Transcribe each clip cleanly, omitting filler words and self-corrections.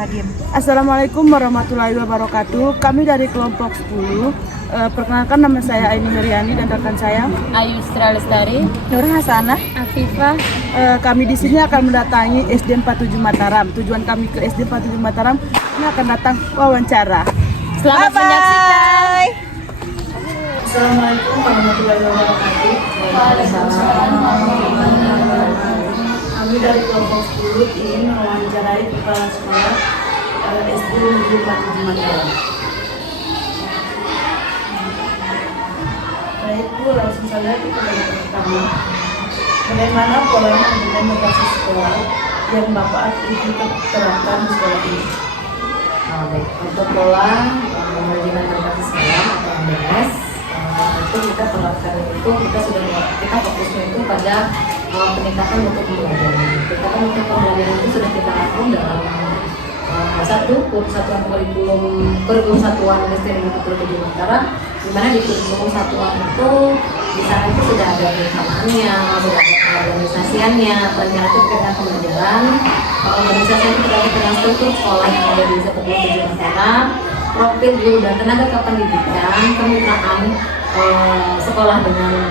Kadim. Assalamualaikum warahmatullahi wabarakatuh. Kami dari kelompok 10. Perkenalkan, nama saya Aini Heriani dan rekan saya Ayu Sitra Lestari, Nur Hasanah. Afifah. Kami di sini akan mendatangi SD 47 Mataram. Tujuan kami ke SD 47 Mataram ini akan datang wawancara. Selamat menyaksikan. Assalamualaikum warahmatullahi wabarakatuh. Kami dari kelompok 10 ingin mewawancarai kepala sekolah SD Negeri 47 Mataram. Baikku, langsung saja kita ke pertama. Bagaimana pola implementasi sekolah yang Bapak Ibu terapkan di sekolah ini? Baik, untuk pola manajemen transaksi sekolah atau MBS itu kita terapkan itu kita fokusnya itu pada peningkatan mutu pembelajaran. Peningkatan mutu pembelajaran itu sudah kita lakukan dalam satuan kurikulum satuan SD Negeri 47 Mataram, di mana di kurikulum satuan itu di sana itu sudah ada perencanaannya, sudah ada organisasiannya, terkait dengan pembelajaran. Organisasi itu terkait dengan struktur sekolah yang ada di Satuan 7 Mataram, profil guru dan tenaga kependidikan, kemitraan sekolah dengan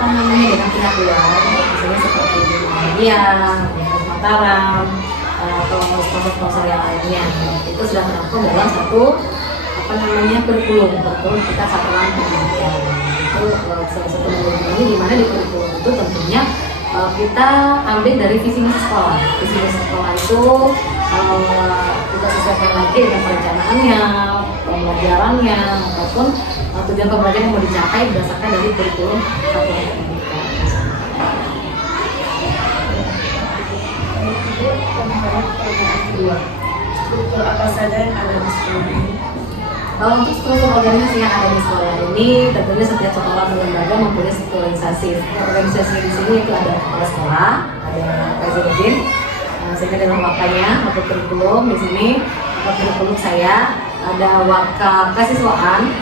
dengan pihak luar, misalnya seperti Muhammadiyah, Universitas Mataram, atau sponsor-sponsor yang lainnya. Itu sudah terangkum dalam satu kurikulum kita satuan pendidikan. Itu salah satu ini di mana di kurikulum itu tentunya kita ambil dari visi misi sekolah. Visi misi sekolah itu kita sesuaikan lagi dengan perencanaannya, pembelajarannya, ataupun tujuan pembelajaran yang mau dicapai berdasarkan dari kurikulum satuan pendidikan. Struktur apa saja yang ada di sekolah ini? Kalau untuk struktur organisasi yang ada di sekolah ini, tentunya setiap sekolah dan lembaga mempunyai struktur organisasi. Organisasi di sini itu ada kepala sekolah, ada presiden, sehingga dalam wakanya waktu kurikulum di sini waktu kurikulum saya ada waka kasiswaan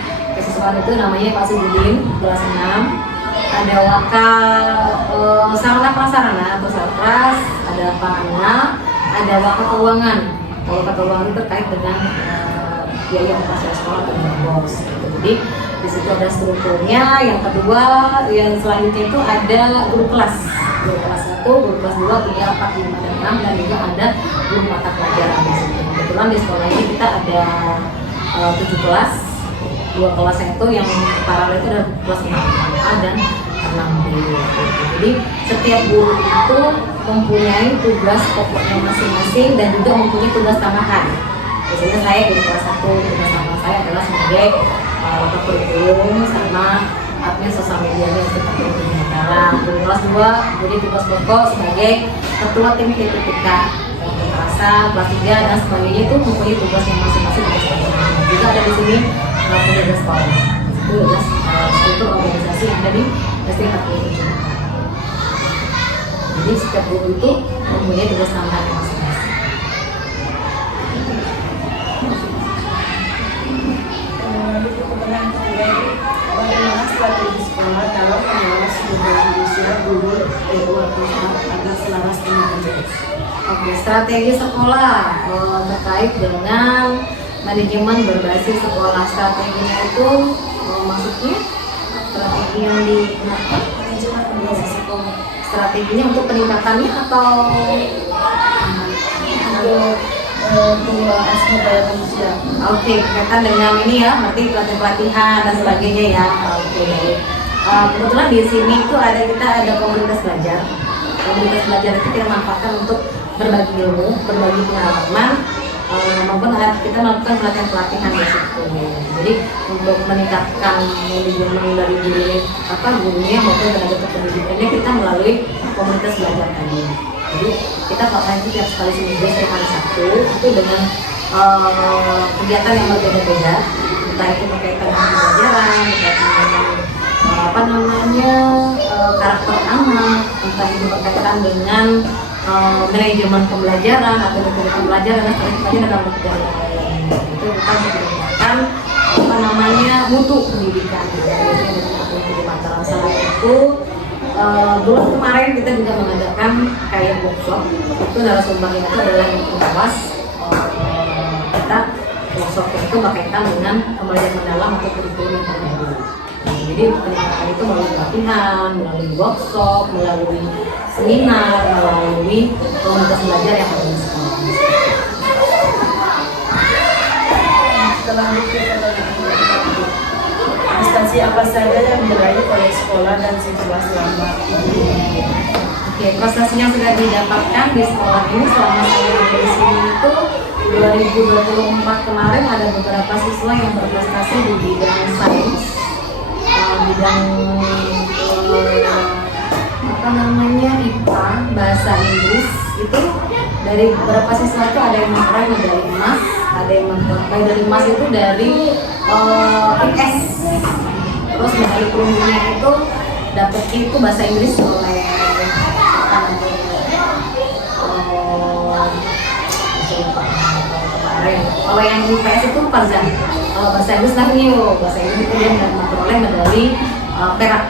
itu namanya Pak Sudin kelas 6, ada waka sarana prasarana atau sarpras, ada Pak Ana, ada waka keuangan. Kalau waka keuangan itu terkait dengan biaya operasional sekolah dan bos. Jadi di situ ada strukturnya. Yang kedua, yang selanjutnya itu ada guru kelas 1, guru kelas 2, 3, 4, 5, dan 6, dan juga ada guru mata pelajaran di sini. Kebetulan di sekolah ini kita ada 7 kelas, 2 kelasnya itu yang paralel itu ada kelas 6A dan 6B. Jadi setiap guru itu mempunyai tugas pokoknya masing-masing dan juga mempunyai tugas tambahan. Biasanya saya di kelas 1, tugas tambahan saya adalah sebagai wakil kurikulum sama admin sosial medianya seperti itu. Di kelas 2 jadi tugas pokok sebagai ketua tim TPK. Kelas 3 dan sebagainya itu mempunyai tugas yang masing-masing. Juga ada di sini penjaga sekolah. Itu adalah struktur organisasi yang ada di SD 47. Jadi setiap guru itu mempunyai tugas tambahan masing-masing. Bagaimana strategi sekolah dalam mengelola sumber manusia guru agar selaras dengan MBS? Oke, strategi sekolah terkait dengan manajemen berbasis sekolah. Strateginya itu maksudnya strategi yang digunakan manajemen berbasis sekolah. Strateginya untuk peningkatannya atau Pengelolaan sumber daya manusia. Oke, berkaitan dengan ini ya, berarti pelatihan dan sebagainya ya. Oke. Kebetulan di sini itu kita ada komunitas belajar. Komunitas belajar itu kita manfaatkan untuk berbagi ilmu, berbagi pengalaman, maupun kita melakukan pelatihan di situ. Jadi untuk meningkatkan manajemen dari gurunya maupun tenaga kependidikannya kita melalui komunitas belajar tadi. Jadi kita pakai itu tiap sekali seminggu setiap hari Sabtu itu dengan kegiatan yang berbeda-beda, entah itu berkaitan dengan pembelajaran, berkaitan dengan karakter anak, entah itu berkaitan dengan manajemen pembelajaran atau metode pembelajaran dan sebagainya dalam pembelajaran lain. Itu kita menggunakan mutu pendidikan. Jadi Mataram salah itu bulan kemarin kita juga mengadakan kayak workshop. Itu narasumbernya itu adalah yang pengawas kita workshop itu berkaitan dengan pembelajaran mendalam atau kurikulum yang terbaru. Jadi peningkatan itu melalui pelatihan, melalui workshop, melalui seminar, melalui komunitas belajar yang ada di sekolah. Setelah itu prestasi apa saja yang diraih oleh sekolah dan siswa selama ini? Oke, prestasi yang sudah didapatkan di sekolah ini selama saya ada di sini itu 2024 kemarin ada beberapa siswa yang berprestasi di bidang sains, bidang IPA, bahasa Inggris. Itu dari beberapa siswa itu ada yang meraih medali emas, ada yang meraih medali emas itu dari IPS. Terus medali perunggunya itu dapat itu bahasa Inggris oleh kalau yang IPS itu Farzan, kalau bahasa Inggris Nahniu, bahasa Inggris itu dia memperoleh medali perak.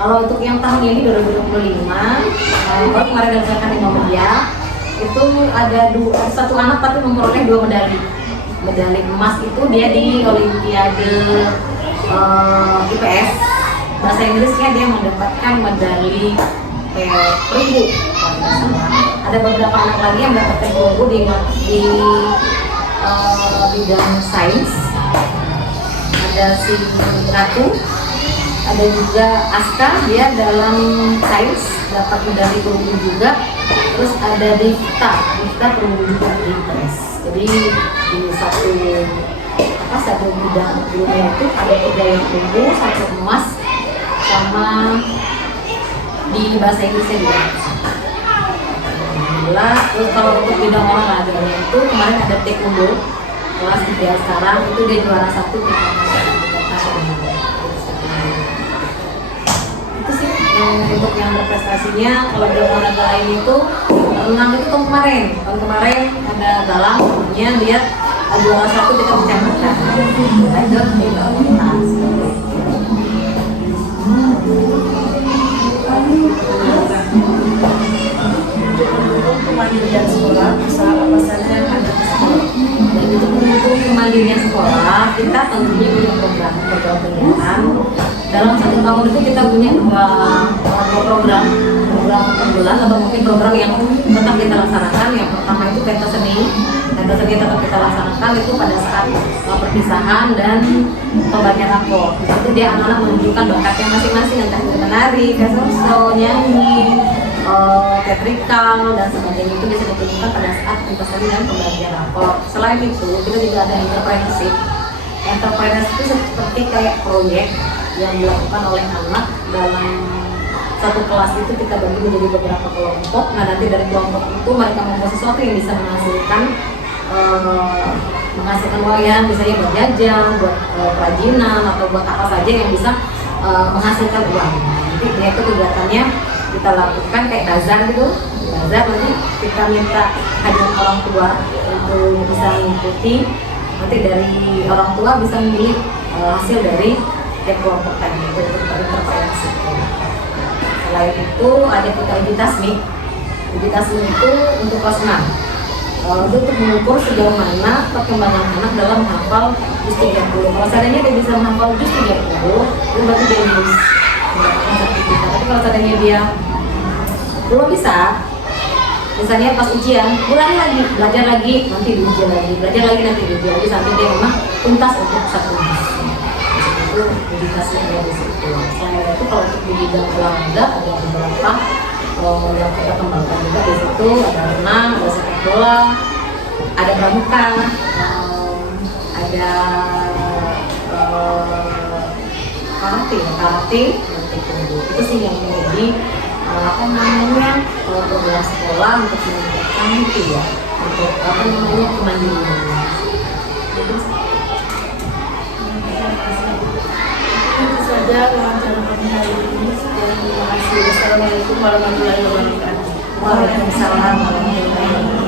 Kalau untuk yang tahun ini 2025, kalau kemarin berdasarkan di Muhammadiyah itu ada satu anak tapi memperoleh 2 medali. Medali emas itu dia di Olimpiade IPS. Bahasa Inggrisnya dia mendapatkan medali perunggu. Ada beberapa anak lagi yang mendapatkan perunggu di bidang sains. Ada si Ratu, ada juga Aska, dia dalam sains dapat medali perunggu juga. Terus ada Rifta perunggu juga di IPS. Jadi di satu bidang dunia itu ada 3 yang perunggu, 1 emas, sama di bahasa Inggrisnya juga. Terus kalau untuk bidang olahraganya itu kemarin ada taekwondo kelas 3 sekarang itu dia juara 1 itu sih yang untuk yang berprestasinya. Kalau bidang olahraga lain itu renang itu tahun kemarin ada Galang, punya dia juara 1 kita kecamatan ada Kemandirian sekolah, usaha apa saja yang ada di sekolah? Dan untuk mendukung kemandirian sekolah, kita tentunya punya program kegiatan. Dalam 1 tahun itu kita punya 2 program unggulan atau mungkin program yang tetap kita laksanakan. Yang pertama itu pentas seni tetap kita laksanakan itu pada saat perpisahan dan pembagian rapor. Itu dia anak-anak menunjukkan bakatnya masing-masing, entah itu menari, fashion show, nyanyi, teatrikal dan sebagainya. Itu bisa ditunjukkan pada saat pentas seni dan pembagian rapor. Selain itu kita juga ada entrepreneurship. Entrepreneurship itu seperti kayak proyek yang dilakukan oleh anak dalam satu kelas itu kita bagi menjadi beberapa kelompok. Nah nanti dari kelompok itu mereka membuat sesuatu yang bisa menghasilkan uang, misalnya buat jajan, buat kerajinan atau buat apa saja yang bisa menghasilkan uang. Nanti dia itu kegiatannya kita lakukan kayak bazar gitu. Bazar nanti kita minta hadiah orang tua untuk bisa mengikuti. Nanti dari orang tua bisa memilih hasil dari tiap kelompok tadi itu interpretasi. Selain itu ada kita uji tasmik. Uji tasmik itu untuk kelas 6. Itu untuk mengukur sejauh mana perkembangan anak dalam menghafal juz 30. Kalau seandainya dia bisa menghafal juz 30, itu berarti dia lulus mendapatkan sertifikat. Tapi kalau seandainya dia belum bisa, misalnya pas ujian, ulangi lagi, belajar lagi, nanti diujian lagi, belajar lagi, nanti diujian lagi sampai dia memang tuntas untuk 1 juz. Itu indikasinya di situ. Selain itu kalau untuk di bidang olahraga ada beberapa yang kita kembangkan juga di situ. Ada renang, ada sepak bola, ada pramuka, ada karate. Itu sih yang menjadi program sekolah untuk meningkatkan itu ya, untuk kemandirian. Itu saja wawancara kami hari ini. Terima kasih. Wassalamualaikum warahmatullahi wabarakatuh. Waalaikumsalam warahmatullahi wabarakatuh.